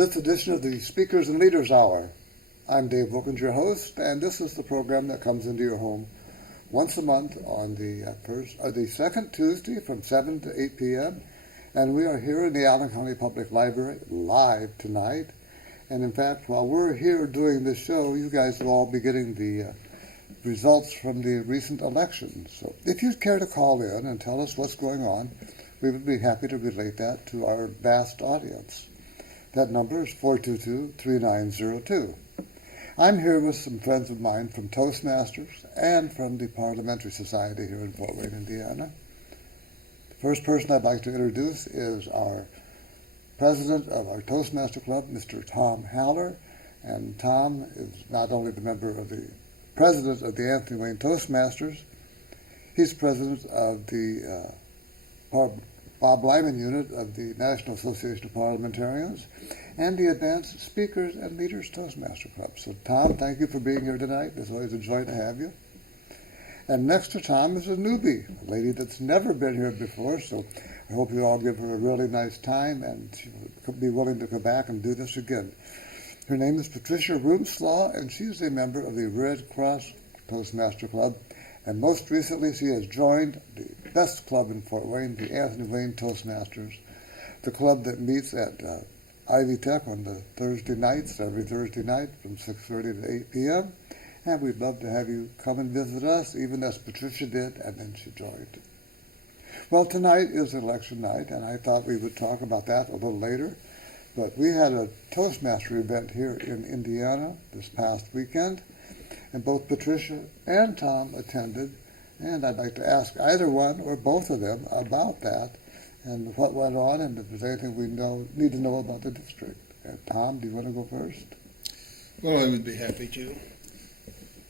this edition of the Speakers and Leaders Hour. I'm Dave Wilkins, your host, and this is the program that comes into your home once a month on the second Tuesday from 7 to 8 p.m. And we are here in the Allen County Public Library live tonight. And in fact, while we're here doing this show, you guys will all be getting the results from the recent election. So if you'd care to call in and tell us what's going on, we would be happy to relate that to our vast audience. That number is 422-3902. I'm here with some friends of mine from Toastmasters and from the Parliamentary Society here in Fort Wayne, Indiana. The first person I'd like to introduce is our president of our Toastmaster Club, Mr. Tom Haller. And Tom is not only the president of the Anthony Wayne Toastmasters, he's president of the Bob Lyman unit of the National Association of Parliamentarians and the Advanced Speakers and Leaders Toastmaster Club. So Tom, thank you for being here tonight. It's always a joy to have you. And next to Tom is a newbie, a lady that's never been here before, so I hope you all give her a really nice time and she'll be willing to come back and do this again. Her name is Patricia Rumschlag, and she's a member of the Red Cross Toastmaster Club. And most recently, she has joined the best club in Fort Wayne, the Anthony Wayne Toastmasters, the club that meets at Ivy Tech on the Thursday nights, every Thursday night from 6:30 to 8 p.m. And we'd love to have you come and visit us, even as Patricia did, and then she joined. Well, tonight is election night, and I thought we would talk about that a little later. But we had a Toastmaster event here in Indiana this past weekend, and both Patricia and Tom attended, and I'd like to ask either one or both of them about that and what went on and if there's anything we need to know about the district. Tom, do you want to go first? Well, I would be happy to.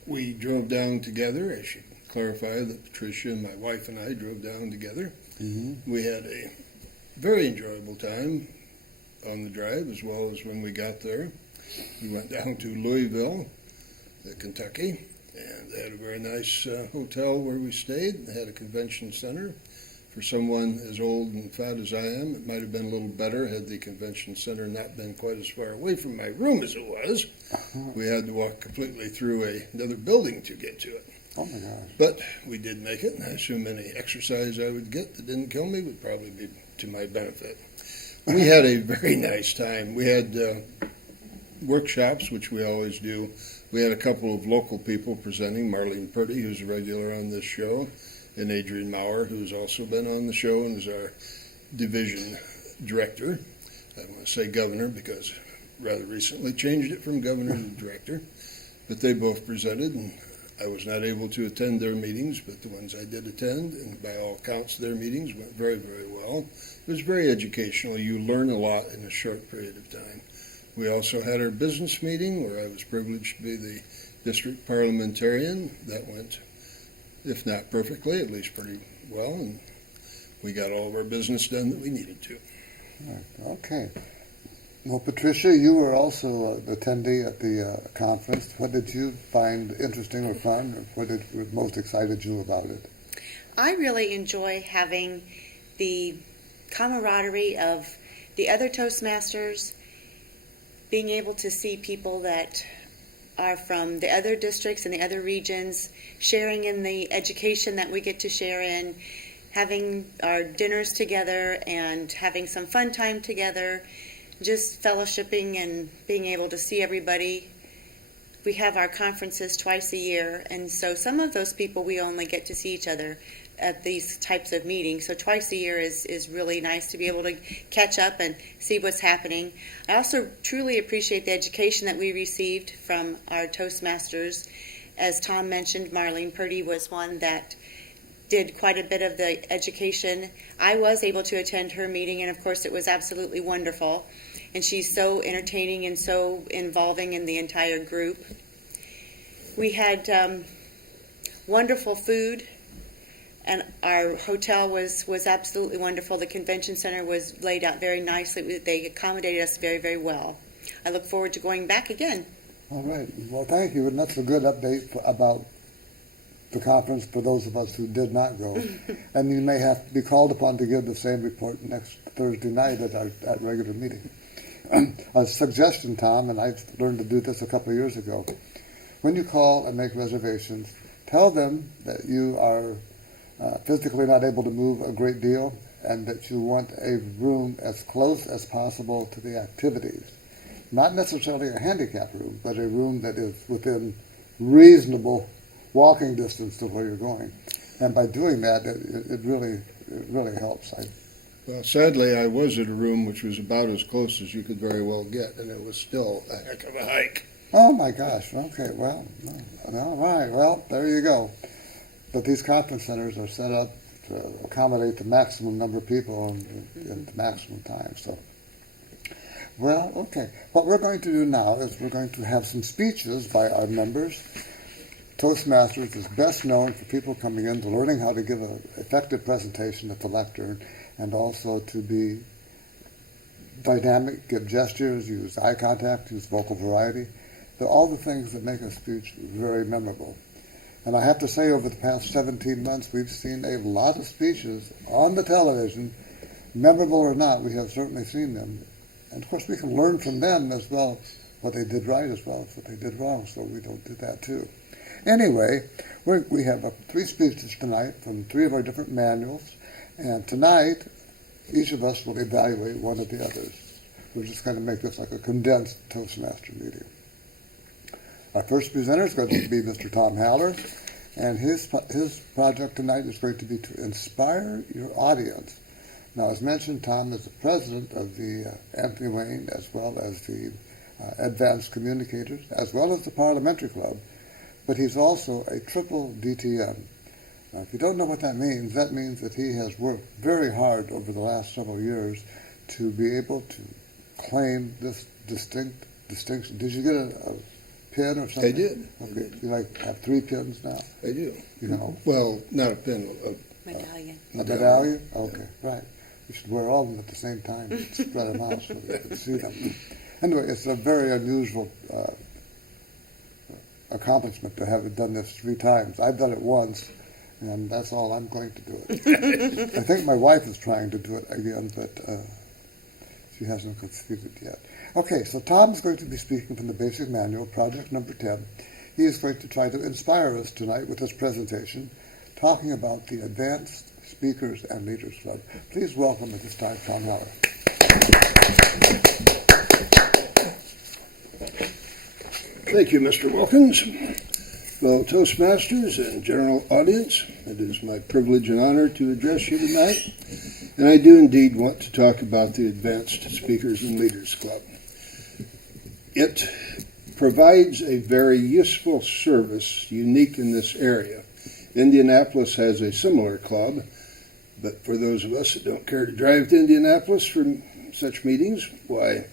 We drove down together. I should clarify that Patricia and my wife and I drove down together. Mm-hmm. We had a very enjoyable time on the drive as well as when we got there. We went down to Louisville, Kentucky, and they had a very nice hotel where we stayed. They had a convention center. For someone as old and fat as I am, it might have been a little better had the convention center not been quite as far away from my room as it was. We had to walk completely through another building to get to it. Oh my gosh. But we did make it, and I assume any exercise I would get that didn't kill me would probably be to my benefit. We had a very nice time. We had workshops, which we always do. We had a couple of local people presenting, Marlene Purdy, who's a regular on this show, and Adrian Maurer, who's also been on the show and is our division director. I don't want to say governor because rather recently changed it from governor to director. But they both presented, and I was not able to attend their meetings, but the ones I did attend, and by all accounts, their meetings went very, very well. It was very educational. You learn a lot in a short period of time. We also had our business meeting where I was privileged to be the district parliamentarian. That went, if not perfectly, at least pretty well, and we got all of our business done that we needed to. Okay. Well, Patricia, you were also an attendee at the conference. What did you find interesting or fun, or what most excited you about it? I really enjoy having the camaraderie of the other Toastmasters, being able to see people that are from the other districts and the other regions, sharing in the education that we get to share in, having our dinners together and having some fun time together, just fellowshipping and being able to see everybody. We have our conferences twice a year, and so some of those people we only get to see each other at these types of meetings. So twice a year is really nice to be able to catch up and see what's happening. I also truly appreciate the education that we received from our Toastmasters. As Tom mentioned, Marlene Purdy was one that did quite a bit of the education. I was able to attend her meeting, and of course it was absolutely wonderful. And she's so entertaining and so involving in the entire group. We had wonderful food, and our hotel was absolutely wonderful. The convention center was laid out very nicely. They accommodated us very, very well. I look forward to going back again. All right. Well, thank you. And that's a good update about the conference for those of us who did not go. And you may have to be called upon to give the same report next Thursday night at our regular meeting. a suggestion, Tom, and I learned to do this a couple of years ago. When you call and make reservations, tell them that you are physically not able to move a great deal and that you want a room as close as possible to the activities. Not necessarily a handicap room, but a room that is within reasonable walking distance to where you're going. And by doing that, it really helps. Well, sadly, I was at a room which was about as close as you could very well get, and it was still a heck of a hike. Oh my gosh, okay, well, all right, well, there you go. But these conference centers are set up to accommodate the maximum number of people in the maximum time, so. Well, okay, what we're going to do now is we're going to have some speeches by our members. Toastmasters is best known for people coming in to learning how to give an effective presentation at the lectern and also to be dynamic, give gestures, use eye contact, use vocal variety. They're all the things that make a speech very memorable. And I have to say, over the past 17 months, we've seen a lot of speeches on the television, memorable or not, we have certainly seen them. And of course, we can learn from them as well, what they did right as well as what they did wrong, so we don't do that too. Anyway, we have 3 speeches tonight from 3 of our different manuals, and tonight, each of us will evaluate one of the others. We're just going to make this like a condensed Toastmaster meeting. Our first presenter is going to be Mr. Tom Haller, and his project tonight is going to be to inspire your audience. Now, as mentioned, Tom is the president of the Anthony Wayne, as well as the Advanced Communicators, as well as the Parliamentary Club, but he's also a triple DTM. Now, if you don't know what that means that he has worked very hard over the last several years to be able to claim this distinction. Did you get a pin or something? I did. Okay. You have 3 pins now? I do. You know? Well, not a pin. Medallion. A medallion? Okay, right. You should wear all of them at the same time and spread them out so you can see them. Anyway, it's a very unusual accomplishment to have done this 3 times. I've done it once, and that's all I'm going to do it. I think my wife is trying to do it again, but she hasn't succeeded yet. Okay, so Tom's going to be speaking from the Basic Manual, project number 10. He is going to try to inspire us tonight with this presentation, talking about the Advanced Speakers and Leaders Club. Please welcome at this time Tom Haller. Thank you, Mr. Wilkins. Well, Toastmasters and general audience, it is my privilege and honor to address you tonight. And I do indeed want to talk about the Advanced Speakers and Leaders Club. It provides a very useful service unique in this area. Indianapolis has a similar club, but for those of us that don't care to drive to Indianapolis for such meetings, why,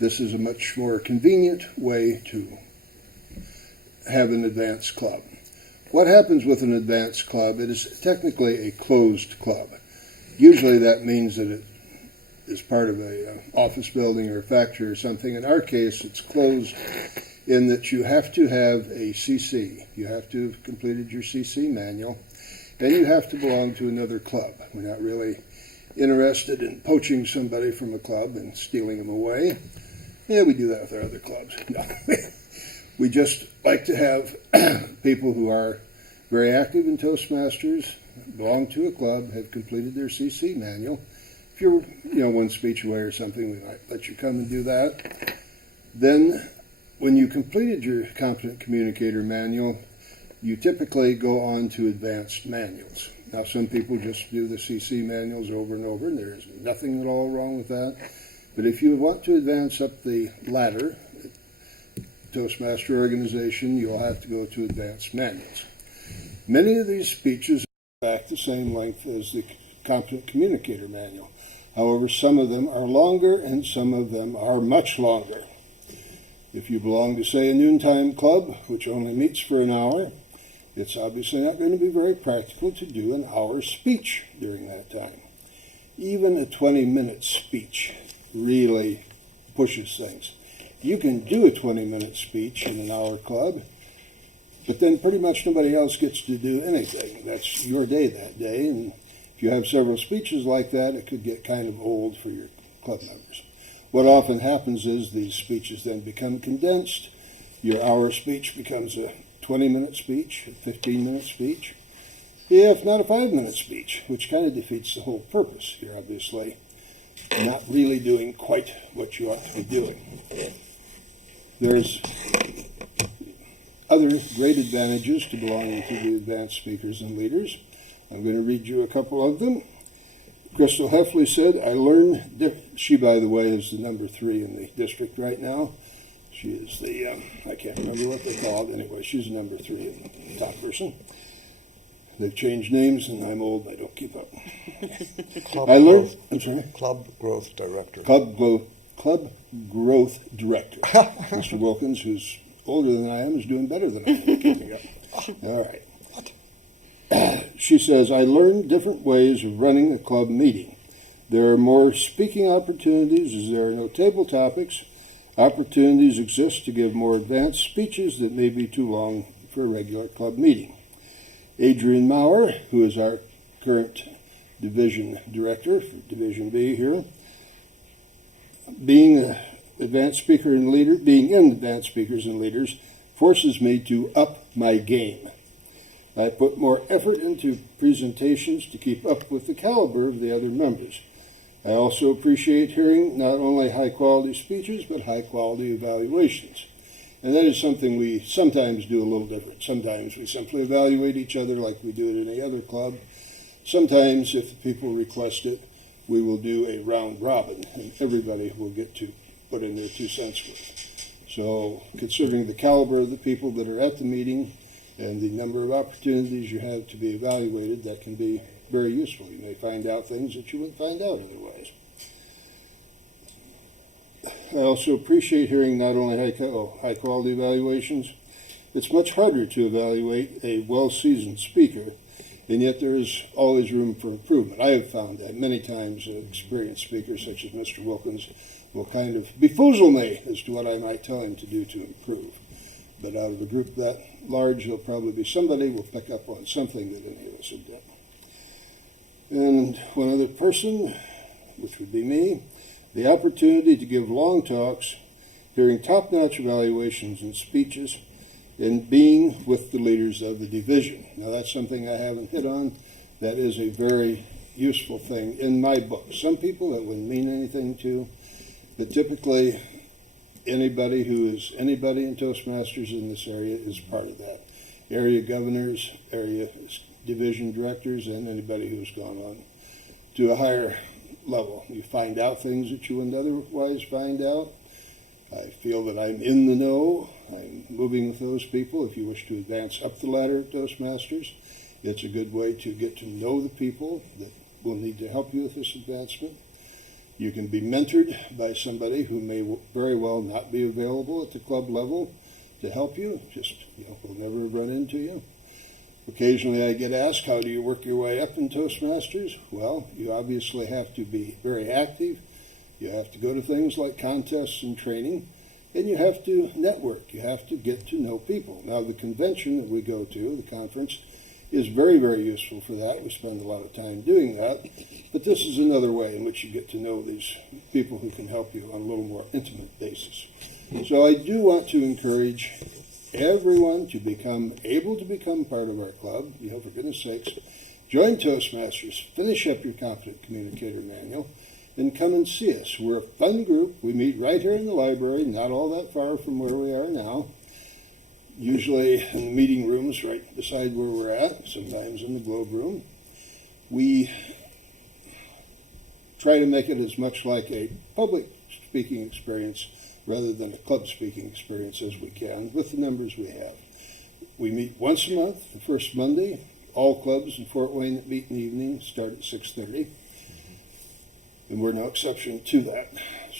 this is a much more convenient way to have an advanced club. What happens with an advanced club? It is technically a closed club. Usually that means that it is part of an office building or a factory or something. In our case, it's closed in that you have to have a CC. You have to have completed your CC manual, and you have to belong to another club. We're not really interested in poaching somebody from a club and stealing them away. Yeah, we do that with our other clubs. No. We just like to have people who are very active in Toastmasters, belong to a club, have completed their CC manual. If you're, one speech away or something, we might let you come and do that. Then, when you completed your Competent Communicator manual, you typically go on to advanced manuals. Now, some people just do the CC manuals over and over, and there is nothing at all wrong with that. But if you want to advance up the ladder, Toastmaster organization, you'll have to go to advanced manuals. Many of these speeches are back the same length as the Competent Communicator manual. However, some of them are longer and some of them are much longer. If you belong to, say, a noontime club, which only meets for an hour, it's obviously not going to be very practical to do an hour speech during that time. Even a 20-minute speech really pushes things. You can do a 20-minute speech in an hour club, but then pretty much nobody else gets to do anything. That's your day that day, and if you have several speeches like that, it could get kind of old for your club members. What often happens is these speeches then become condensed. Your hour speech becomes a 20-minute speech, a 15-minute speech, if not a 5-minute speech, which kind of defeats the whole purpose. You're obviously not really doing quite what you ought to be doing. There's other great advantages to belonging to the advanced speakers and leaders. I'm going to read you a couple of them. Crystal Heffley said, I learned, she, by the way, is the number 3 in the district right now. She is the, I can't remember what they're called. Anyway, she's the number 3 in the top person. They've changed names, and I'm old, and I don't keep up. Club Growth Director. Club Growth Director. Mr. Wilkins, who's older than I am, is doing better than I am keeping up. All right. She says, I learned different ways of running a club meeting. There are more speaking opportunities as there are no table topics. Opportunities exist to give more advanced speeches that may be too long for a regular club meeting. Adrian Maurer, who is our current division director for Division B here, being in Advanced Speakers and Leaders forces me to up my game. I put more effort into presentations to keep up with the caliber of the other members. I also appreciate hearing not only high-quality speeches, but high-quality evaluations. And that is something we sometimes do a little different. Sometimes we simply evaluate each other like we do at any other club. Sometimes, if the people request it, we will do a round robin, and everybody will get to put in their 2 cents worth. So, considering the caliber of the people that are at the meeting and the number of opportunities you have to be evaluated, that can be very useful. You may find out things that you wouldn't find out otherwise. I also appreciate hearing not only high-quality evaluations. It's much harder to evaluate a well-seasoned speaker, and yet there is always room for improvement. I have found that many times experienced speakers such as Mr. Wilkins will kind of befoozle me as to what I might tell him to do to improve. But out of a group that large, there'll probably be somebody who will pick up on something that any of us have done. And one other person, which would be me, the opportunity to give long talks, hearing top-notch evaluations and speeches, and being with the leaders of the division. Now, that's something I haven't hit on. That is a very useful thing in my book. Some people that wouldn't mean anything to, but typically anybody who is anybody in Toastmasters in this area is part of that. Area governors, area division directors, and anybody who's gone on to a higher level. You find out things that you wouldn't otherwise find out. I feel that I'm in the know. I'm moving with those people. If you wish to advance up the ladder at Toastmasters, it's a good way to get to know the people that will need to help you with this advancement. You can be mentored by somebody who may very well not be available at the club level to help you. Just, will never run into you. Occasionally I get asked, how do you work your way up in Toastmasters? Well, you obviously have to be very active. You have to go to things like contests and training, and you have to network. You have to get to know people. Now, the convention that we go to, the conference, is very, very useful for that. We spend a lot of time doing that. But this is another way in which you get to know these people who can help you on a little more intimate basis. So I do want to encourage everyone to become able to become part of our club. For goodness sakes, join Toastmasters, finish up your Confident Communicator Manual, and come and see us. We're a fun group. We meet right here in the library, not all that far from where we are now. Usually in the meeting rooms right beside where we're at, sometimes in the Globe Room. We try to make it as much like a public speaking experience rather than a club speaking experience as we can with the numbers we have. We meet once a month, the first Monday. All clubs in Fort Wayne that meet in the evening start at 6:30. And we're no exception to that.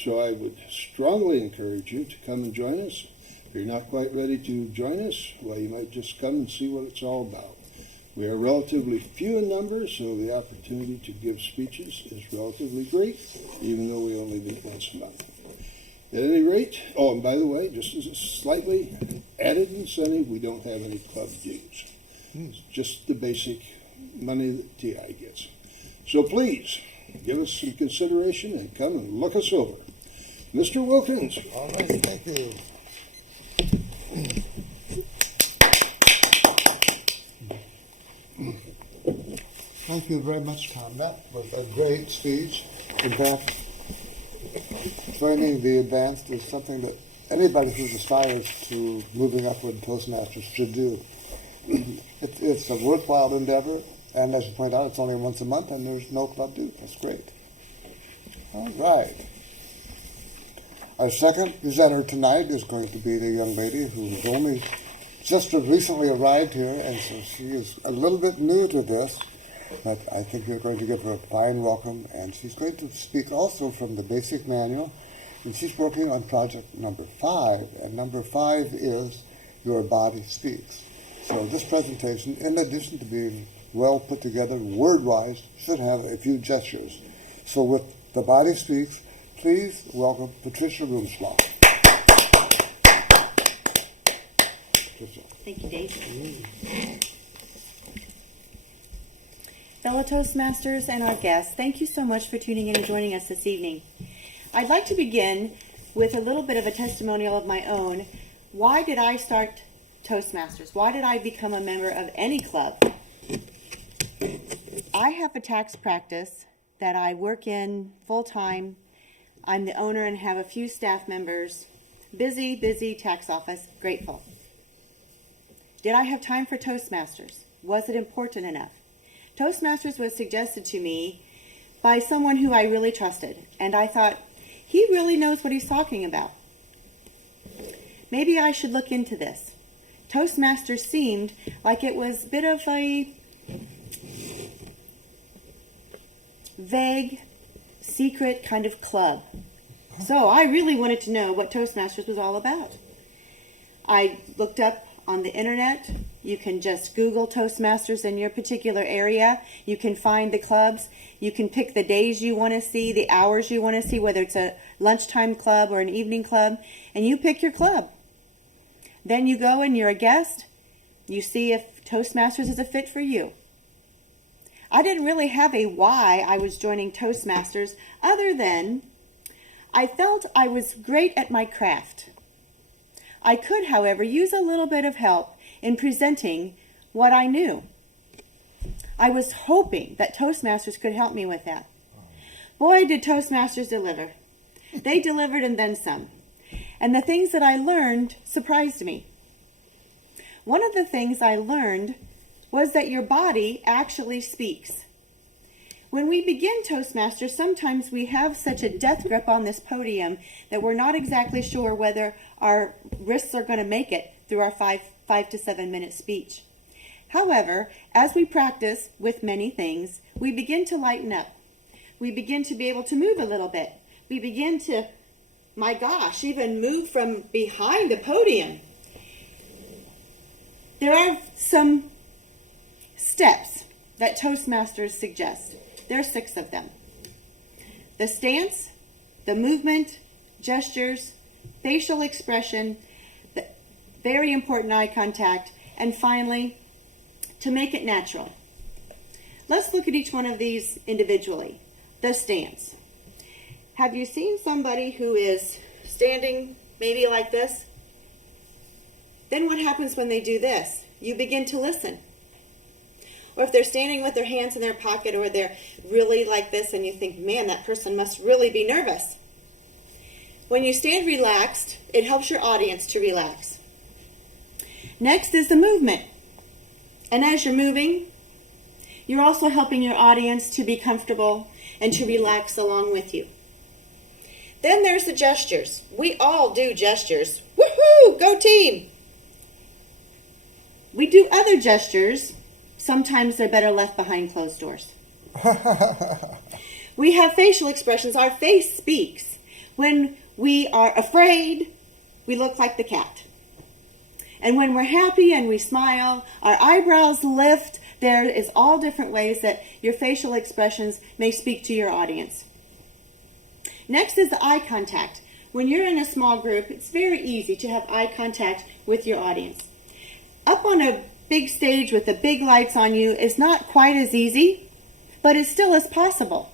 So I would strongly encourage you to come and join us. If you're not quite ready to join us, well, you might just come and see what it's all about. We are relatively few in numbers, so the opportunity to give speeches is relatively great, even though we only meet once a month. At any rate, and by the way, just as a slightly added incentive, we don't have any club dues. It's just the basic money that TI gets. So please, give us some consideration and come and look us over. Mr. Wilkins. All right, thank you. Thank you very much, Tom. That was a great speech. In fact, joining the advanced is something that anybody who aspires to moving upward in Toastmasters should do. It's a worthwhile endeavor, and as you point out, it's only once a month, and there's no club due. That's great. All right. Our second presenter tonight is going to be the young lady who has only just recently arrived here, and so she is a little bit new to this, but I think we're going to give her a fine welcome, and she's going to speak also from the basic manual, and she's working on project number 5, and number 5 is Your Body Speaks. So this presentation, in addition to being well put together word-wise, should have a few gestures. So with The Body Speaks, please welcome Patricia Rumschlag. Patricia. Thank you, Dave. Fellow Toastmasters and our guests, thank you so much for tuning in and joining us this evening. I'd like to begin with a little bit of a testimonial of my own. Why did I start Toastmasters? Why did I become a member of any club? I have a tax practice that I work in full-time. I'm the owner and have a few staff members. Busy tax office, grateful. Did I have time for Toastmasters? Was it important enough? Toastmasters was suggested to me by someone who I really trusted, and I thought, he really knows what he's talking about. Maybe I should look into this. Toastmasters seemed like it was a bit of a vague, secret kind of club. So I really wanted to know what Toastmasters was all about. I looked up on the internet. You can just Google Toastmasters in your particular area. You can find the clubs. You can pick the days you want to see, the hours you want to see, whether it's a lunchtime club or an evening club, and you pick your club. Then you go and you're a guest. You see if Toastmasters is a fit for you. I didn't really have a why I was joining Toastmasters other than I felt I was great at my craft. I could, however, use a little bit of help in presenting what I knew. I was hoping that Toastmasters could help me with that. Boy, did Toastmasters deliver. They delivered and then some. And the things that I learned surprised me. One of the things I learned was that your body actually speaks. When we begin Toastmasters, sometimes we have such a death grip on this podium that we're not exactly sure whether our wrists are going to make it through our 5 to 7 minute speech. However, as we practice with many things, we begin to lighten up. We begin to be able to move a little bit. We begin to, my gosh, even move from behind the podium. There are some steps that Toastmasters suggest. There are 6 of them. The stance, the movement, gestures, facial expression, the very important eye contact, and finally, to make it natural. Let's look at each one of these individually. The stance. Have you seen somebody who is standing maybe like this? Then what happens when they do this? You begin to listen. Or if they're standing with their hands in their pocket or they're really like this and you think, man, that person must really be nervous. When you stand relaxed, it helps your audience to relax. Next is the movement. And as you're moving, you're also helping your audience to be comfortable and to relax along with you. Then there's the gestures. We all do gestures. Woohoo! Go team! We do other gestures. Sometimes they're better left behind closed doors. We have facial expressions. Our face speaks. When we are afraid, we look like the cat. And when we're happy and we smile, our eyebrows lift. There is all different ways that your facial expressions may speak to your audience. Next is the eye contact. When you're in a small group, it's very easy to have eye contact with your audience. Up on a big stage with the big lights on you is not quite as easy, but it still is possible.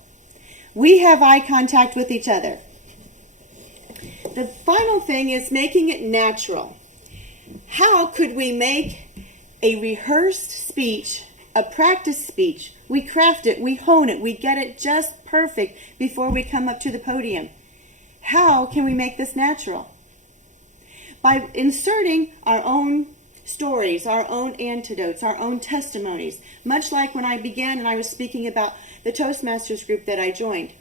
We have eye contact with each other. The final thing is making it natural. How could we make a rehearsed speech, a practice speech? We craft it, we hone it, we get it just perfect before we come up to the podium. How can we make this natural? By inserting our own stories, our own antidotes, our own testimonies, much like when I began and I was speaking about the Toastmasters group that I joined.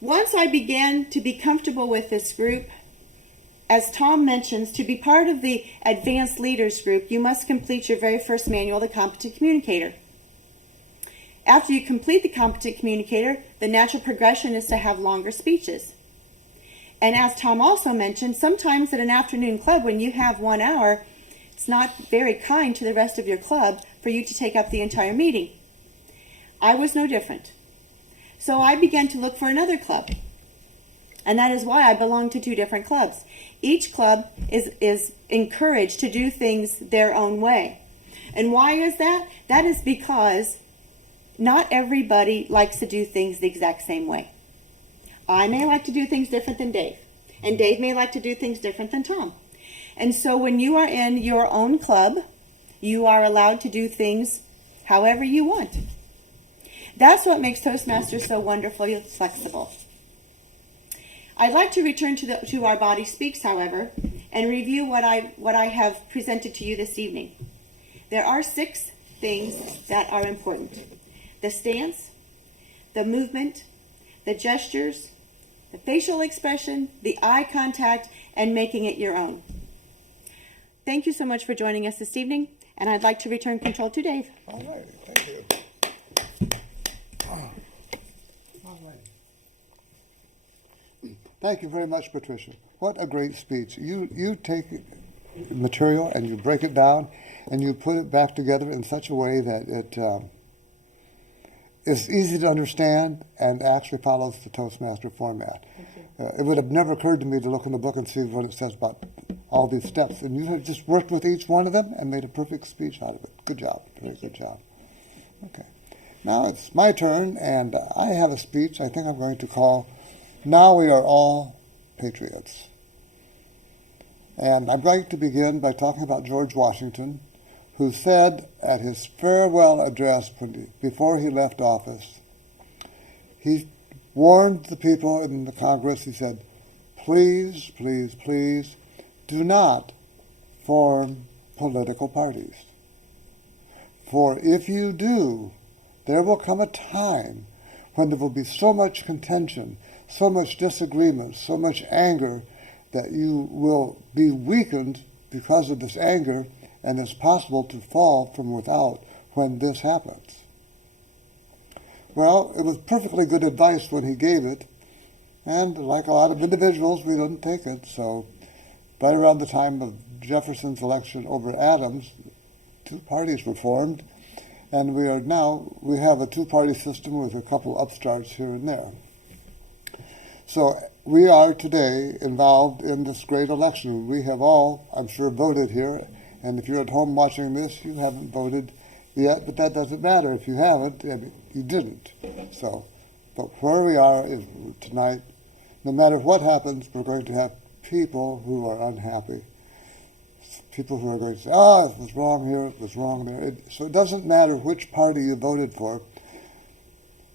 Once I began to be comfortable with this group, as Tom mentions, to be part of the Advanced Leaders group, you must complete your very first manual, The Competent Communicator. After you complete The Competent Communicator, the natural progression is to have longer speeches. And as Tom also mentioned, sometimes at an afternoon club, when you have 1 hour, it's not very kind to the rest of your club for you to take up the entire meeting. I was no different. So I began to look for another club. And that is why I belong to 2 different clubs. Each club is encouraged to do things their own way. And why is that? That is because not everybody likes to do things the exact same way. I may like to do things different than Dave. And Dave may like to do things different than Tom. And so when you are in your own club, you are allowed to do things however you want. That's what makes Toastmasters so wonderfully flexible. I'd like to return to our Body Speaks, however, and review what I have presented to you this evening. There are 6 things that are important: the stance, the movement, the gestures, the facial expression, the eye contact, and making it your own. Thank you so much for joining us this evening, and I'd like to return control to Dave. All right, thank you. All right. Thank you very much, Patricia. What a great speech. You take material and you break it down and you put it back together in such a way that it is easy to understand and actually follows the Toastmaster format. It would have never occurred to me to look in the book and see what it says about all these steps. And you have just worked with each one of them and made a perfect speech out of it. Good job. Very good job. Okay. Now it's my turn, and I have a speech I think I'm going to call Now We Are All Patriots. And I'm going to begin by talking about George Washington, who said at his farewell address before he left office, he warned the people in the Congress, he said, please, please, please, do not form political parties. For if you do, there will come a time when there will be so much contention, so much disagreement, so much anger, that you will be weakened because of this anger, and it's possible to fall from without when this happens. Well, it was perfectly good advice when he gave it, and like a lot of individuals, we didn't take it. So right around the time of Jefferson's election over Adams, 2 parties were formed, and we have a 2-party system with a couple upstarts here and there. So we are today involved in this great election. We have all, I'm sure, voted here, and if you're at home watching this, you haven't voted yet, but that doesn't matter. If you haven't, you didn't. So, but where we are is tonight, no matter what happens, we're going to have people who are unhappy. People who are going to say, it was wrong here, it was wrong there. So it doesn't matter which party you voted for.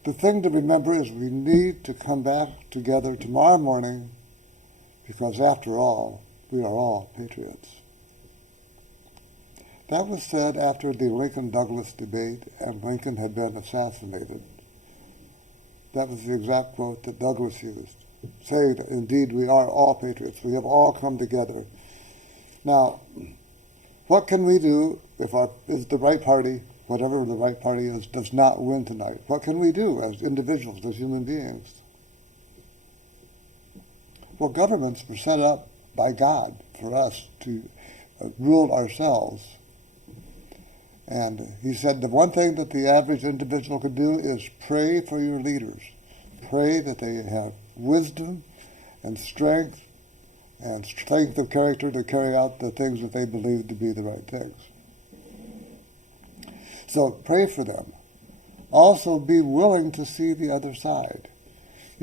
The thing to remember is we need to come back together tomorrow morning, because after all, we are all patriots. That was said after the Lincoln-Douglas debate and Lincoln had been assassinated. That was the exact quote that Douglas used, saying that indeed we are all patriots. We have all come together. Now, what can we do if the right party, whatever the right party is, does not win tonight? What can we do as individuals, as human beings? Well, governments were set up by God for us to rule ourselves. And he said the one thing that the average individual could do is pray for your leaders. Pray that they have wisdom and strength of character to carry out the things that they believe to be the right things. So pray for them. Also be willing to see the other side.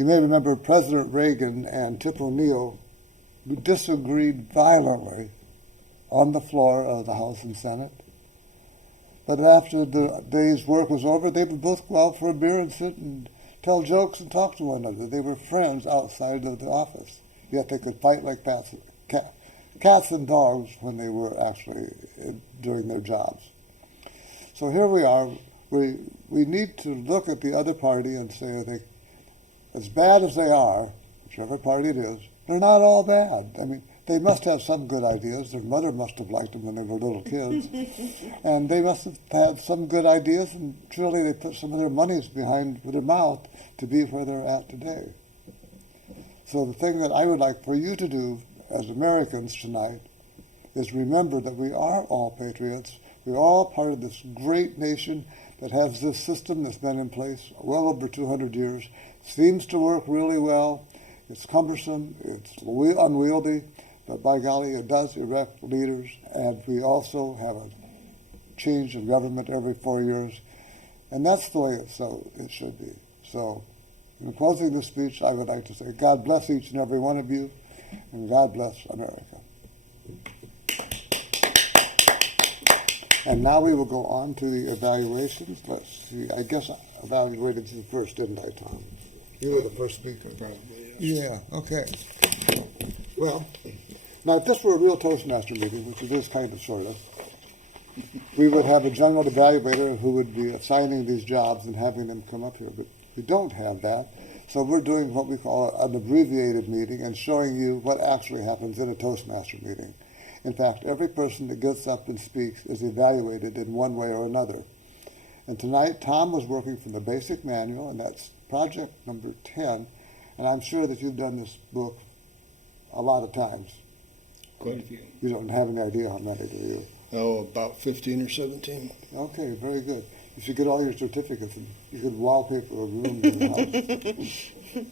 You may remember President Reagan and Tip O'Neill disagreed violently on the floor of the House and Senate. But after the day's work was over, they would both go out for a beer and sit and tell jokes and talk to one another. They were friends outside of the office, yet they could fight like cats and dogs when they were actually doing their jobs. So here we are. We need to look at the other party and say, are they, as bad as they are, whichever party it is, they're not all bad. I mean, they must have some good ideas. Their mother must have liked them when they were little kids. And they must have had some good ideas, and surely they put some of their monies behind their mouth to be where they're at today. So the thing that I would like for you to do as Americans tonight is remember that we are all patriots. We're all part of this great nation that has this system that's been in place well over 200 years. Seems to work really well. It's cumbersome, it's unwieldy, but by golly, it does erect leaders, and we also have a change of government every 4 years, and that's the way it should be. So, in closing this speech, I would like to say, God bless each and every one of you, and God bless America. And now we will go on to the evaluations. Let's see, I guess I evaluated you first, didn't I, Tom? You were the first speaker. Probably, yes. Yeah, okay. Well, now if this were a real Toastmaster meeting, which it is kind of sort of, we would have a general evaluator who would be assigning these jobs and having them come up here. But we don't have that. So we're doing what we call an abbreviated meeting and showing you what actually happens in a Toastmaster meeting. In fact, every person that gets up and speaks is evaluated in one way or another. And tonight, Tom was working from the basic manual, and that's project number 10. And I'm sure that you've done this book a lot of times. quite a few. You don't have any idea how many, do you? Oh, about 15 or 17. Okay, very good. You should get all your certificates, and you could wallpaper a room in the house.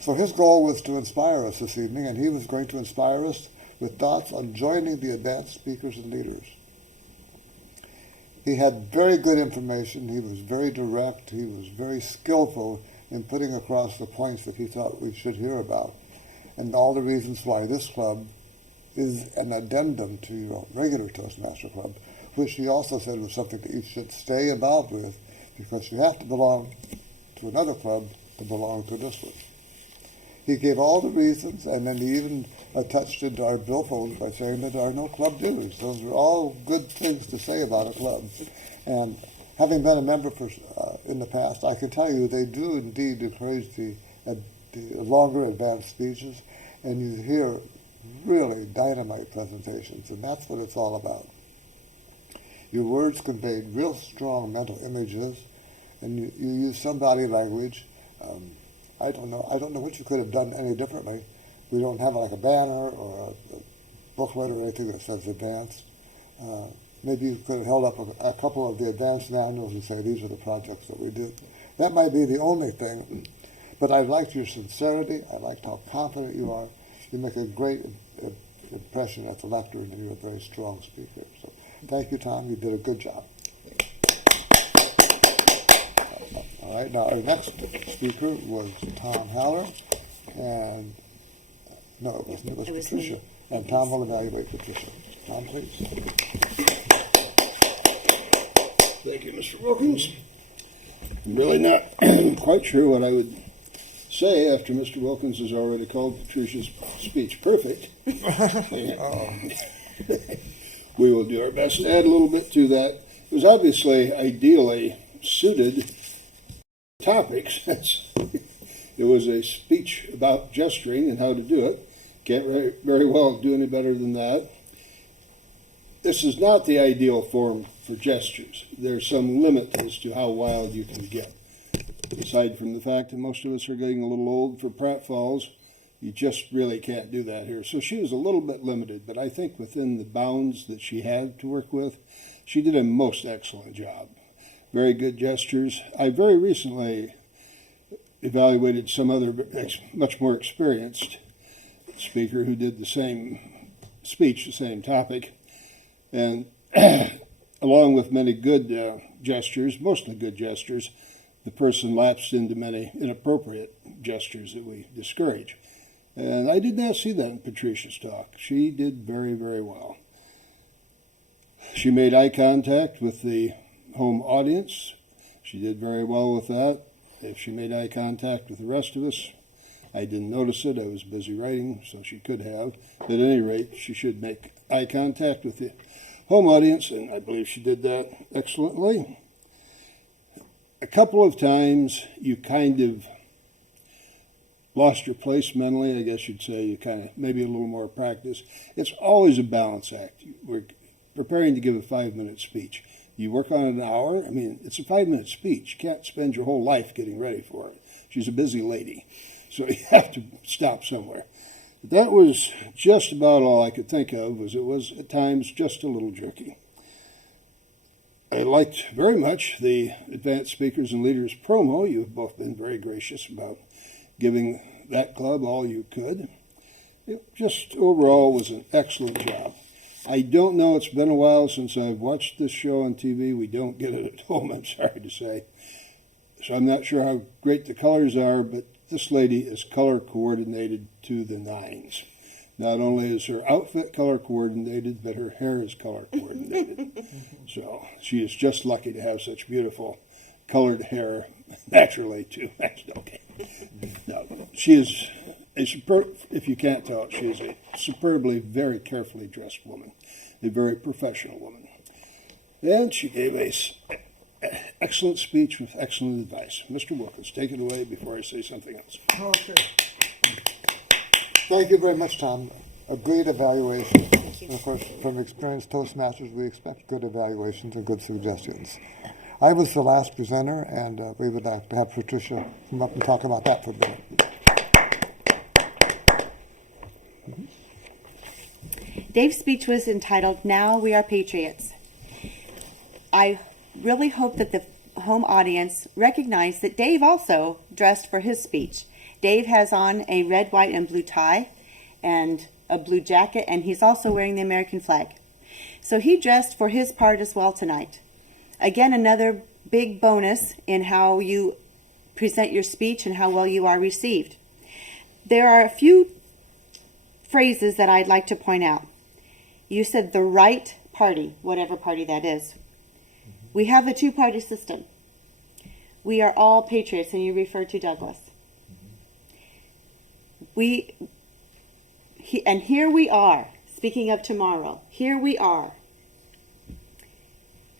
So his goal was to inspire us this evening, and he was going to inspire us with thoughts on joining the advanced speakers and leaders. He had very good information. He was very direct. He was very skillful in putting across the points that he thought we should hear about, and all the reasons why this club is an addendum to your regular Toastmaster club, which he also said was something that you should stay involved with, because you have to belong to another club to belong to this one. He gave all the reasons, and then he even touched into our billfold by saying that there are no club dues. Those are all good things to say about a club. And having been a member for in the past, I can tell you they do indeed encourage the longer advanced speeches, and you hear really dynamite presentations, and that's what it's all about. Your words conveyed real strong mental images, and you use some body language. I don't know what you could have done any differently. We don't have like a banner or a booklet or anything that says advanced. Maybe you could have held up a couple of the advanced manuals and say, these are the projects that we do. That might be the only thing, but I liked your sincerity. I liked how confident you are. You make a great impression at the lectern, and you're a very strong speaker. So thank you, Tom. You did a good job. All right, now our next speaker was Tom Haller, and no, it wasn't. It was Patricia. Me. And Tom will evaluate Patricia. Tom, please. Thank you, Mr. Wilkins. I'm really not quite sure what I would say after Mr. Wilkins has already called Patricia's speech perfect. We will do our best to add a little bit to that. It was obviously ideally suited topics. It was a speech about gesturing and how to do it. Can't very well do any better than that. This is not the ideal form for gestures. There's some limit as to how wild you can get. Aside from the fact that most of us are getting a little old for pratfalls, you just really can't do that here. So she was a little bit limited, but I think within the bounds that she had to work with, she did a most excellent job. Very good gestures. I very recently evaluated some other much more experienced speaker who did the same speech, the same topic, and along with many good gestures, mostly good gestures, the person lapsed into many inappropriate gestures that we discourage. And I did not see that in Patricia's talk. She did very, very well. She made eye contact with the home audience. She did very well with that. If she made eye contact with the rest of us, I didn't notice it. I was busy writing, so she could have. But at any rate, she should make eye contact with the home audience, and I believe she did that excellently. A couple of times you kind of lost your place mentally, I guess you'd say. You kind of, maybe a little more practice. It's always a balance act. We're preparing to give a 5-minute speech. You work on it an hour. I mean, it's a 5-minute speech. You can't spend your whole life getting ready for it. She's a busy lady, so you have to stop somewhere. But that was just about all I could think of, it was at times just a little jerky. I liked very much the Advanced Speakers and Leaders promo. You've both been very gracious about giving that club all you could. It just overall was an excellent job. I don't know, it's been a while since I've watched this show on TV. We don't get it at home, I'm sorry to say. So I'm not sure how great the colors are, but this lady is color coordinated to the nines. Not only is her outfit color coordinated, but her hair is color coordinated. So she is just lucky to have such beautiful colored hair naturally too. Okay. No, she is a superb, if you can't tell it, she is a superbly, very carefully dressed woman, a very professional woman. And she gave an excellent speech with excellent advice. Mr. Wilkins, take it away before I say something else. Okay. Thank you very much, Tom. A great evaluation. Thank you. And of course, from experienced Toastmasters, we expect good evaluations and good suggestions. I was the last presenter, and we would like to have Patricia come up and talk about that for a minute. Dave's speech was entitled, "Now We Are Patriots." I really hope that the home audience recognized that Dave also dressed for his speech. Dave has on a red, white, and blue tie and a blue jacket, and he's also wearing the American flag. So he dressed for his part as well tonight. Again, another big bonus in how you present your speech and how well you are received. There are a few phrases that I'd like to point out. You said the right party, whatever party that is. We have a two-party system. We are all patriots, and you refer to Douglas. And here we are, speaking of tomorrow, here we are.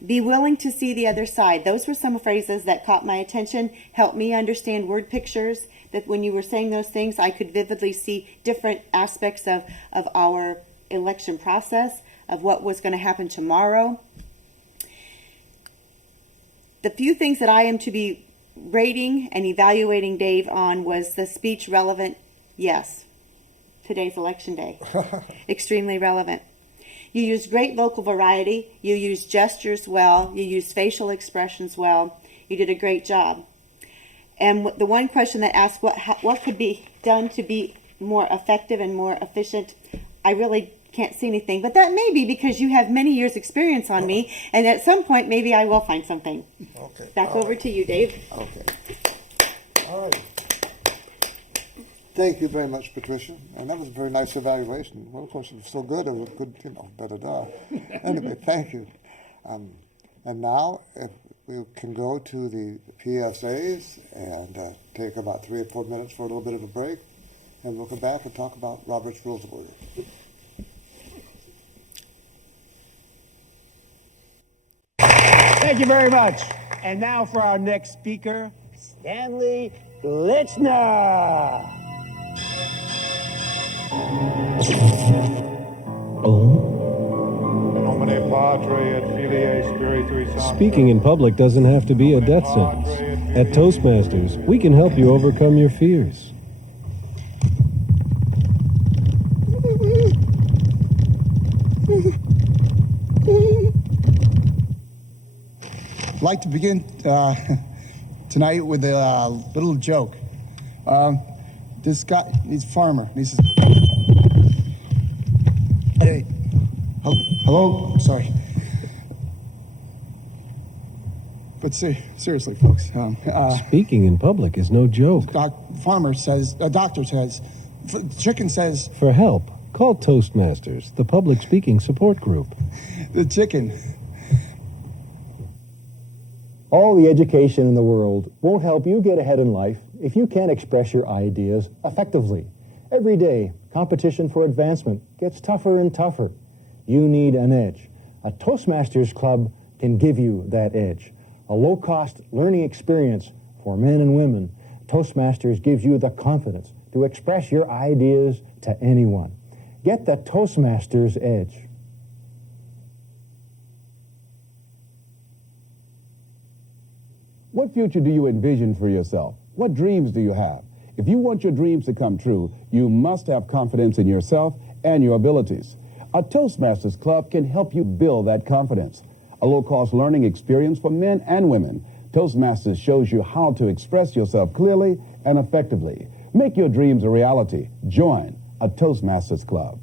Be willing to see the other side. Those were some phrases that caught my attention, helped me understand word pictures, that when you were saying those things, I could vividly see different aspects of our election process, of what was going to happen tomorrow. The few things that I am to be rating and evaluating Dave on was the speech relevant. Yes, today's election day. Extremely relevant. You used great vocal variety. You used gestures well. You used facial expressions well. You did a great job. And the one question that asked what could be done to be more effective and more efficient, I really can't see anything. But that may be because you have many years' experience on me, and at some point maybe I will find something. Okay. Back over to you, Dave. Okay. All right. Thank you very much, Patricia. And that was a very nice evaluation. Well, of course, it was so good, it was good, da-da-da. Anyway, thank you. And now, if we can go to the PSAs and take about 3 or 4 minutes for a little bit of a break, and we'll come back and talk about Robert's Rules of Order. Thank you very much. And now for our next speaker, Stanley Lichner. Speaking in public doesn't have to be a death sentence. At Toastmasters, we can help you overcome your fears. I'd like to begin tonight with a little joke. This guy, he's a farmer. He says, "Hey, hello, sorry. But seriously, folks, Speaking in public is no joke. doctor says, chicken says, For help, call Toastmasters, the public speaking support group. the chicken. All the education in the world won't help you get ahead in life if you can't express your ideas effectively. Every day, competition for advancement gets tougher and tougher. You need an edge. A Toastmasters club can give you that edge. A low-cost learning experience for men and women. Toastmasters gives you the confidence to express your ideas to anyone. Get the Toastmasters edge. What future do you envision for yourself? What dreams do you have? If you want your dreams to come true, you must have confidence in yourself and your abilities. A Toastmasters Club can help you build that confidence. A low-cost learning experience for men and women. Toastmasters shows you how to express yourself clearly and effectively. Make your dreams a reality. Join a Toastmasters Club.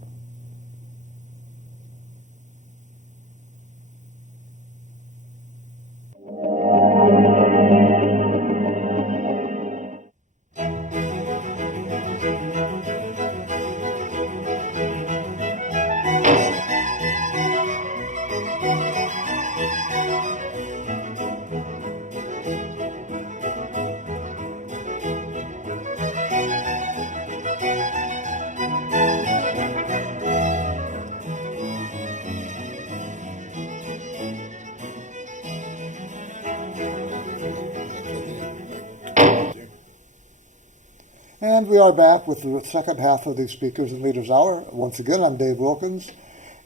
And we are back with the second half of the Speakers and Leaders Hour. Once again, I'm Dave Wilkins,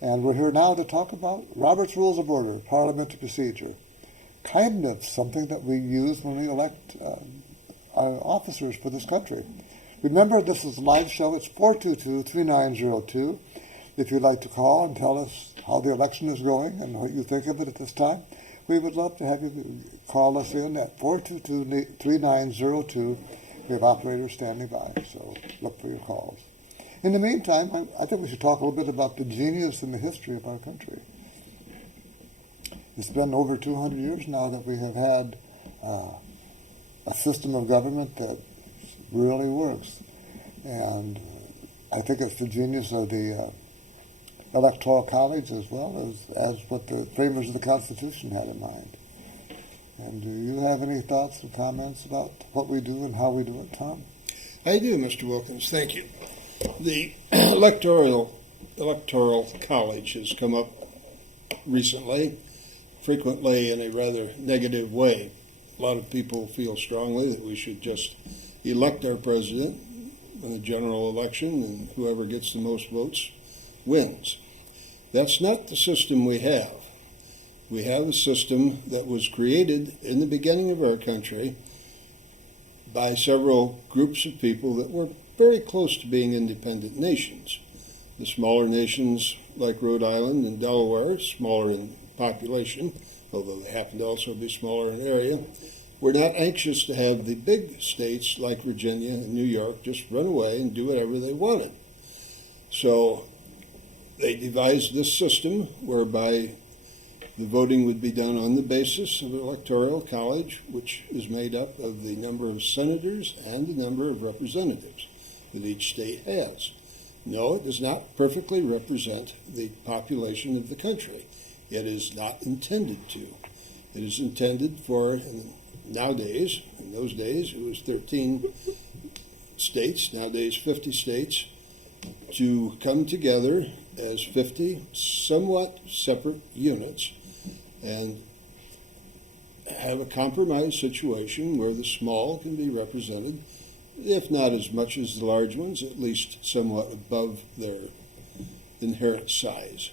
and we're here now to talk about Robert's Rules of Order, parliamentary procedure. Kind of something that we use when we elect our officers for this country. Remember, this is a live show. It's 422-3902. If you'd like to call and tell us how the election is going and what you think of it at this time, we would love to have you call us in at 422-3902. We have operators standing by, so look for your calls. In the meantime, I think we should talk a little bit about the genius and the history of our country. It's been over 200 years now that we have had a system of government that really works. And I think it's the genius of the Electoral College as well as what the framers of the Constitution had in mind. And do you have any thoughts or comments about what we do and how we do it, Tom? I do, Mr. Wilkins. Thank you. The Electoral College has come up recently, frequently in a rather negative way. A lot of people feel strongly that we should just elect our president in the general election, and whoever gets the most votes wins. That's not the system we have. We have a system that was created in the beginning of our country by several groups of people that were very close to being independent nations. The smaller nations like Rhode Island and Delaware, smaller in population, although they happen to also be smaller in area, were not anxious to have the big states like Virginia and New York just run away and do whatever they wanted. So they devised this system whereby the voting would be done on the basis of an electoral college, which is made up of the number of senators and the number of representatives that each state has. No, it does not perfectly represent the population of the country. It is not intended to. It is intended for, nowadays, in those days, it was 13 states, nowadays 50 states, to come together as 50 somewhat separate units and have a compromise situation where the small can be represented, if not as much as the large ones, at least somewhat above their inherent size.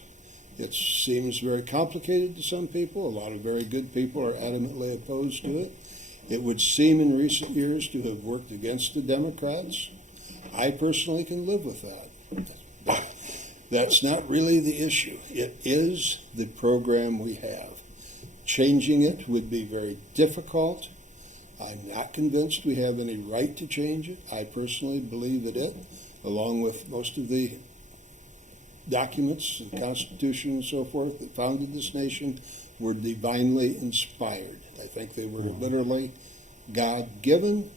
It seems very complicated to some people. A lot of very good people are adamantly opposed to it. It would seem in recent years to have worked against the Democrats. I personally can live with that. But that's not really the issue. It is the program we have. Changing it would be very difficult. I'm not convinced we have any right to change it. I personally believe that it, along with most of the documents and Constitution and so forth that founded this nation were divinely inspired. I think they were literally God-given.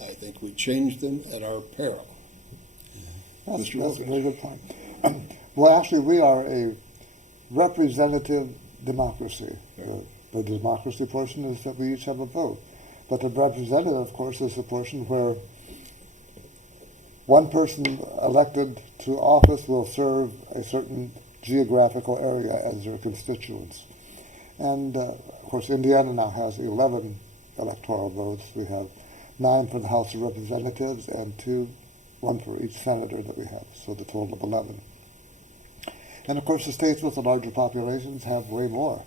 I think we changed them at our peril. That's a very good point. Well, actually, we are a representative democracy. The democracy portion is that we each have a vote. But the representative, of course, is the portion where one person elected to office will serve a certain geographical area as their constituents. And, of course, Indiana now has 11 electoral votes. We have 9 for the House of Representatives and 1 for each senator that we have, so the total of 11. And, of course, the states with the larger populations have way more.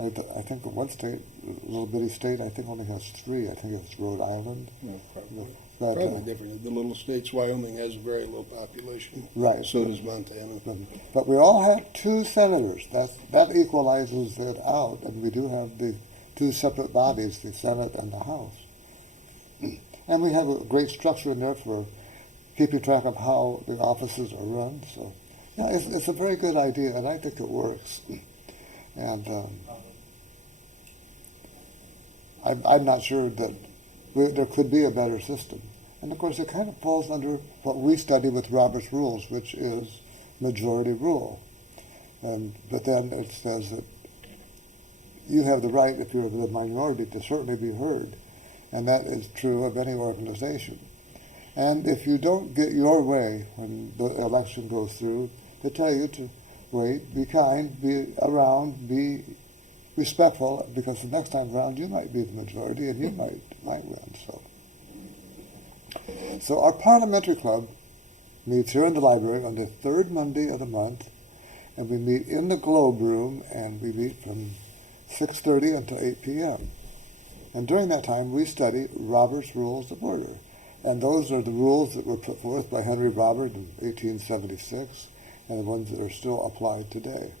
I think one state, a little bitty state, I think only has 3. I think it's Rhode Island. No, probably different. The little states, Wyoming has a very low population. Right. So does Montana. But we all have 2 senators. That equalizes it out, and we do have the 2 separate bodies, the Senate and the House. And we have a great structure in there for keeping track of how the offices are run. So, yeah, it's a very good idea, and I think it works. And I'm not sure that there could be a better system. And, of course, it kind of falls under what we study with Robert's Rules, which is majority rule. But then it says that you have the right, if you're the minority, to certainly be heard. And that is true of any organization. And if you don't get your way when the election goes through, they tell you to wait, be kind, be around, be respectful, because the next time around you might be the majority and you might win. So our parliamentary club meets here in the library on the 3rd Monday of the month, and we meet in the Globe Room, and we meet from 6:30 until 8 p.m. And during that time, we study Robert's Rules of Order. And those are the rules that were put forth by Henry Robert in 1876, and the ones that are still applied today.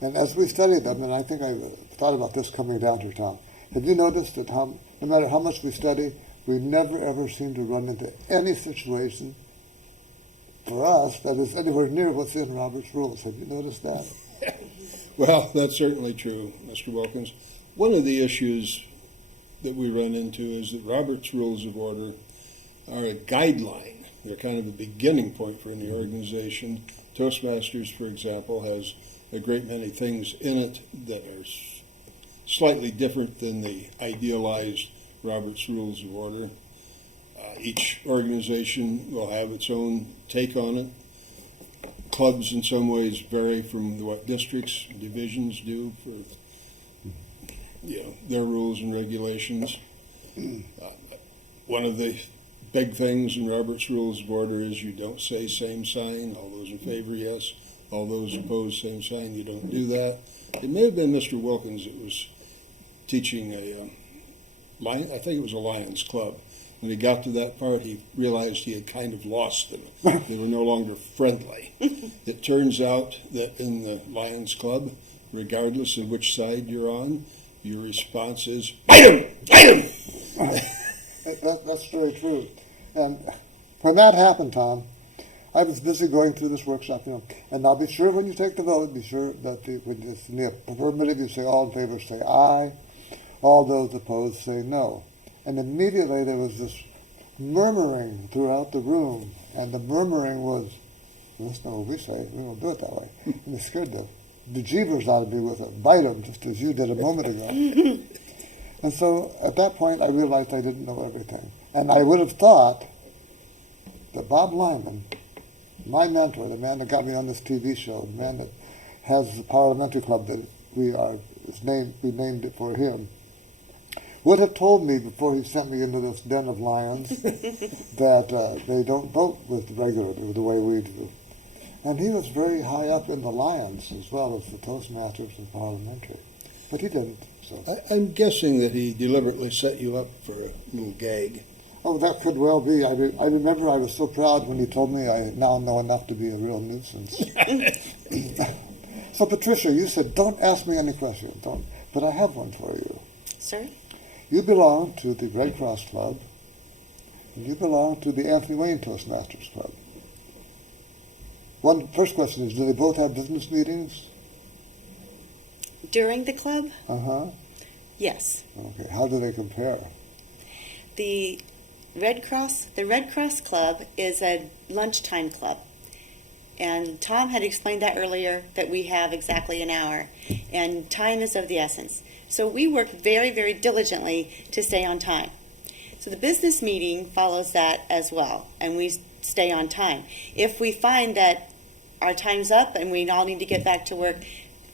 And as we study them, and I think I thought about this coming down here, Tom, have you noticed that no matter how much we study, we never ever seem to run into any situation for us that is anywhere near what's in Robert's Rules? Have you noticed that? Well, that's certainly true, Mr. Wilkins. One of the issues that we run into is that Robert's Rules of Order are a guideline. They're kind of a beginning point for any organization. Toastmasters, for example, has a great many things in it that are slightly different than the idealized Robert's Rules of Order. Each organization will have its own take on it. Clubs in some ways vary from what districts, divisions do for their rules and regulations. One of the big things in Robert's Rules of Order is you don't say same sign. All those in favor, yes. All those opposed, same sign. You don't do that. It may have been Mr. Wilkins that was teaching I think it was a Lions Club. When he got to that part, he realized he had kind of lost them. They were no longer friendly. It turns out that in the Lions Club, regardless of which side you're on, your response is, "Bite him! Bite him!" That's very true. And when that happened, Tom, I was busy going through this workshop, and now be sure when you take the vote, be sure that when it's in the affirmative, you say all in favor, say aye. All those opposed say no. And immediately there was this murmuring throughout the room, and the murmuring was, that's not what we say, we don't do it that way. And it scared the bejeebers out of me with it, bite them, just as you did a moment ago. And so at that point I realized I didn't know everything. And I would have thought that Bob Lyman, my mentor, the man that got me on this TV show, the man that has the parliamentary club that we named it for him, would have told me before he sent me into this den of lions that they don't vote regularly the way we do. And he was very high up in the Lions as well as the Toastmasters and parliamentary. But he didn't. So I'm guessing that he deliberately set you up for a little gag. Oh, that could well be. I remember I was so proud when he told me I now know enough to be a real nuisance. So, Patricia, you said, don't ask me any questions. Don't. But I have one for you. Sir? You belong to the Red Cross Club, and you belong to the Anthony Wayne Toastmasters Club. First question is, do they both have business meetings? During the club, Uh-huh. yes. Okay. How do they compare? The Red Cross Club is a lunchtime club. And Tom had explained that earlier, that we have exactly an hour. And time is of the essence. So we work very, very diligently to stay on time. So the business meeting follows that as well, and we stay on time. If we find that our time's up and we all need to get back to work,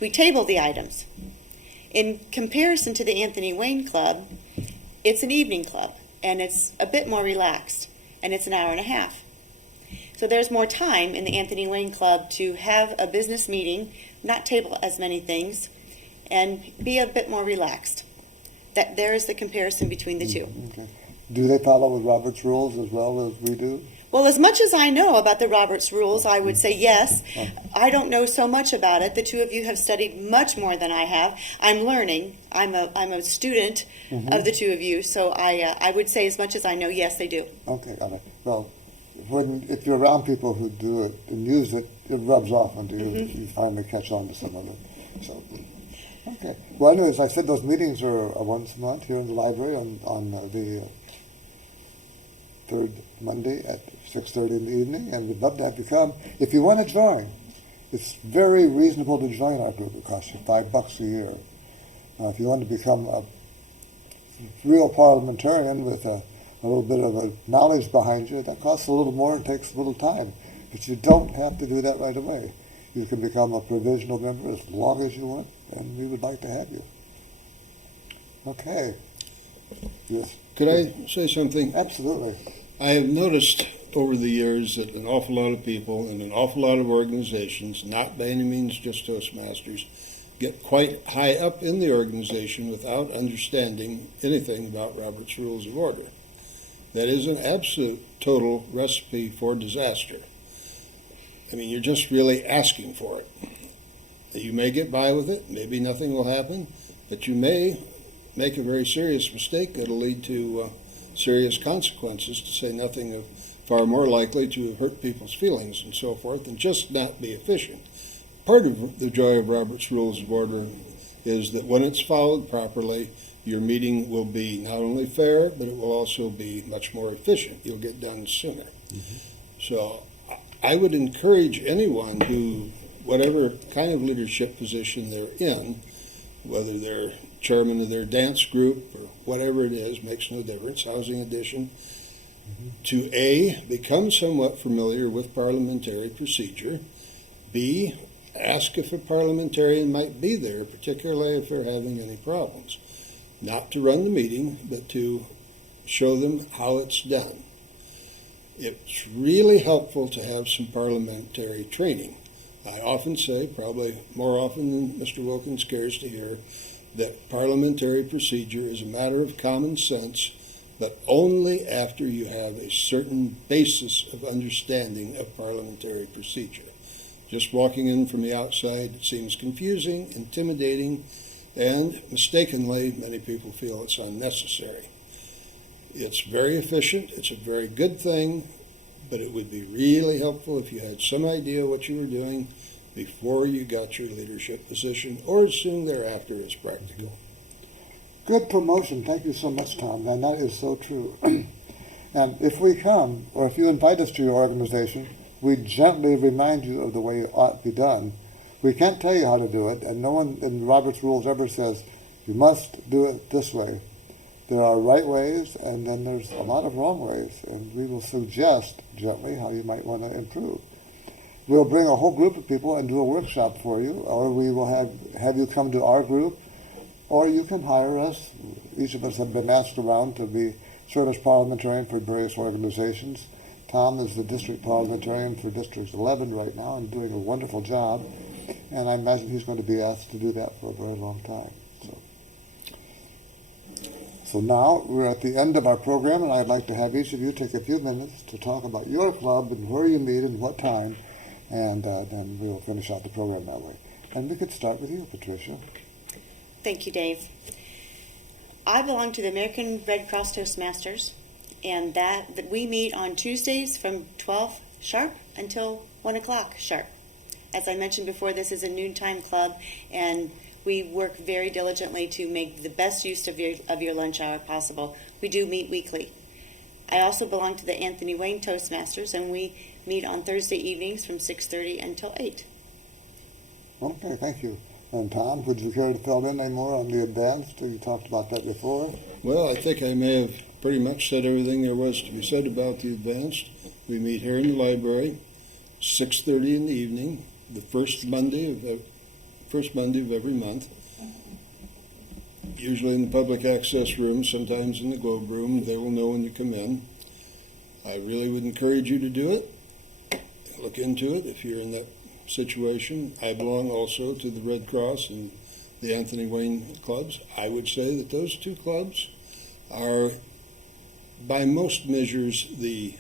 we table the items. In comparison to the Anthony Wayne Club, it's an evening club, and it's a bit more relaxed, and it's an hour and a half. So there's more time in the Anthony Wayne Club to have a business meeting, not table as many things, and be a bit more relaxed. That there is the comparison between the two. Okay. Do they follow Robert's rules as well as we do? Well, as much as I know about the Roberts rules, I would say yes. I don't know so much about it. The two of you have studied much more than I have. I'm learning. I'm a student of the two of you, so I would say as much as I know, yes, they do. Okay, got it. Well, if you're around people who do it and use it, it rubs off onto you. You finally catch on to some of it. So, okay. Well, anyways, I said those meetings are once a month here in the library on the third Monday at 6:30 in the evening, and we'd love to have you come. If you want to join, it's very reasonable to join our group. It costs you $5 a year. If you want to become a real parliamentarian with a little bit of a knowledge behind you, that costs a little more and takes a little time. But you don't have to do that right away. You can become a provisional member as long as you want, and we would like to have you. Okay. Yes. Could I say something? Absolutely. I have noticed over the years that an awful lot of people and an awful lot of organizations, not by any means just Toastmasters, get quite high up in the organization without understanding anything about Robert's Rules of Order. That is an absolute total recipe for disaster. I mean, you're just really asking for it. You may get by with it, maybe nothing will happen, but you may make a very serious mistake that'll lead to serious consequences, to say nothing of far more likely to hurt people's feelings and so forth, and just not be efficient. Part of the joy of Robert's Rules of Order is that when it's followed properly, your meeting will be not only fair, but it will also be much more efficient. You'll get done sooner. So I would encourage anyone who, whatever kind of leadership position they're in, whether they're chairman of their dance group or whatever it is, makes no difference, housing addition, to A, become somewhat familiar with parliamentary procedure, B, ask if a parliamentarian might be there, particularly if they're having any problems. Not to run the meeting, but to show them how it's done. It's really helpful to have some parliamentary training. I often say, probably more often than Mr. Wilkins cares to hear, that parliamentary procedure is a matter of common sense, but only after you have a certain basis of understanding of parliamentary procedure. Just walking in from the outside, it seems confusing, intimidating, and mistakenly, many people feel it's unnecessary. It's very efficient, it's a very good thing, but it would be really helpful if you had some idea what you were doing before you got your leadership position, or as soon thereafter as practical. Good promotion. Thank you so much, Tom. And that is so true. And if we come, or if you invite us to your organization, we gently remind you of the way it ought to be done. We can't tell you how to do it, and no one in Robert's Rules ever says, you must do it this way. There are right ways, and then there's a lot of wrong ways, and we will suggest gently how you might want to improve. We'll bring a whole group of people and do a workshop for you, or we will have you come to our group, or you can hire us. Each of us have been asked around to serve as parliamentarian for various organizations. Tom is the district parliamentarian for District 11 right now and doing a wonderful job, and I imagine he's going to be asked to do that for a very long time. So now we're at the end of our program, and I'd like to have each of you take a few minutes to talk about your club and where you meet and what time, and then we'll finish out the program that way. And we could start with you, Patricia. Thank you, Dave. I belong to the American Red Cross Toastmasters, and that we meet on Tuesdays from 12 sharp until 1 o'clock sharp. As I mentioned before, this is a noontime club, and we work very diligently to make the best use of your lunch hour possible. We do meet weekly. I also belong to the Anthony Wayne Toastmasters, and we meet on Thursday evenings from 6:30 until 8. Okay, thank you. And Tom, would you care to fill in any more on the advanced? You talked about that before. Well, I think I may have pretty much said everything there was to be said about the advanced. We meet here in the library, 6:30 in the evening, the first Monday of every month. Usually in the public access room, sometimes in the Globe room. They will know when you come in. I really would encourage you to do it. Look into it if you're in that situation. I belong also to the Red Cross and the Anthony Wayne clubs. I would say that those two clubs are, by most measures, the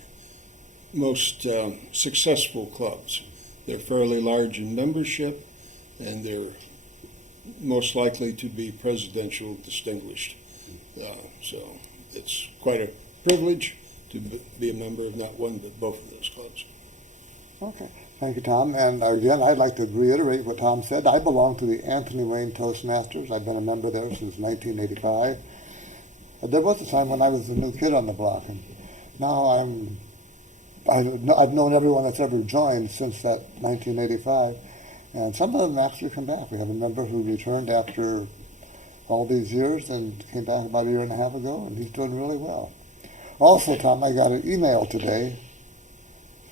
most successful clubs. They're fairly large in membership, and they're most likely to be presidential distinguished. So it's quite a privilege to be a member of not one but both of those clubs. Okay, thank you, Tom. And again, I'd like to reiterate what Tom said. I belong to the Anthony Wayne Toastmasters. I've been a member there since 1985. There was a time when I was a new kid on the block, and now I've known everyone that's ever joined since that 1985, and some of them actually come back. We have a member who returned after all these years and came back about a year and a half ago, and he's doing really well. Also, Tom, I got an email today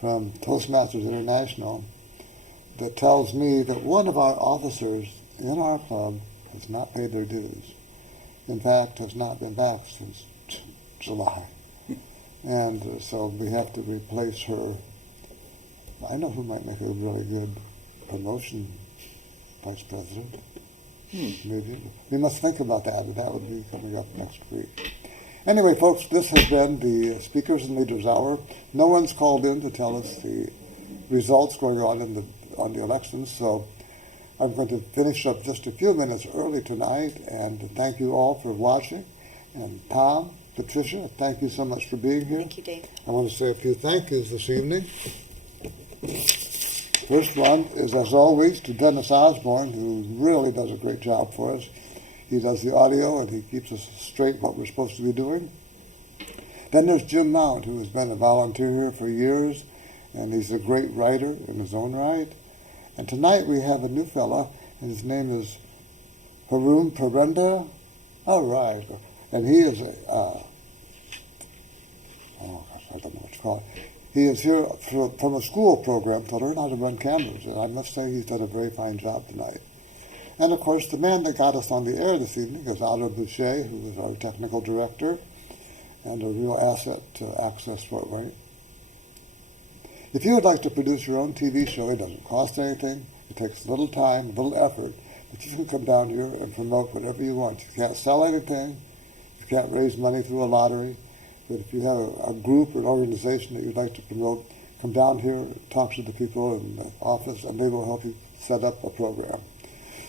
from Toastmasters International that tells me that one of our officers in our club has not paid their dues. In fact, has not been back since July. And so we have to replace her. I know who might make a really good promotion vice president. Maybe. We must think about that, but that would be coming up next week. Anyway, folks, this has been the Speakers and Leaders Hour. No one's called in to tell us the results going on the elections, so I'm going to finish up just a few minutes early tonight, and thank you all for watching. And Tom, Patricia, thank you so much for being here. Thank you, Dave. I want to say a few thank yous this evening. First one is, as always, to Dennis Osborne, who really does a great job for us. He does the audio, and he keeps us straight what we're supposed to be doing. Then there's Jim Mount, who has been a volunteer here for years, and he's a great writer in his own right. And tonight we have a new fella, and his name is Harun Perenda. All right. And he is I don't know what you call it. He is here from a school program to learn how to run cameras, and I must say he's done a very fine job tonight. And, of course, the man that got us on the air this evening is Otto Boucher, who is our technical director and a real asset to Access Fort Wayne. If you would like to produce your own TV show, it doesn't cost anything. It takes a little time, a little effort, but you can come down here and promote whatever you want. You can't sell anything. You can't raise money through a lottery. But if you have a group or an organization that you'd like to promote, come down here, talk to the people in the office, and they will help you set up a program.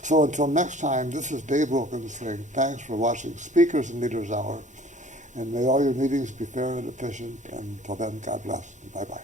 So until next time, this is Dave Wilkins saying thanks for watching Speakers and Leaders Hour, and may all your meetings be fair and efficient. And until then, God bless. Bye-bye.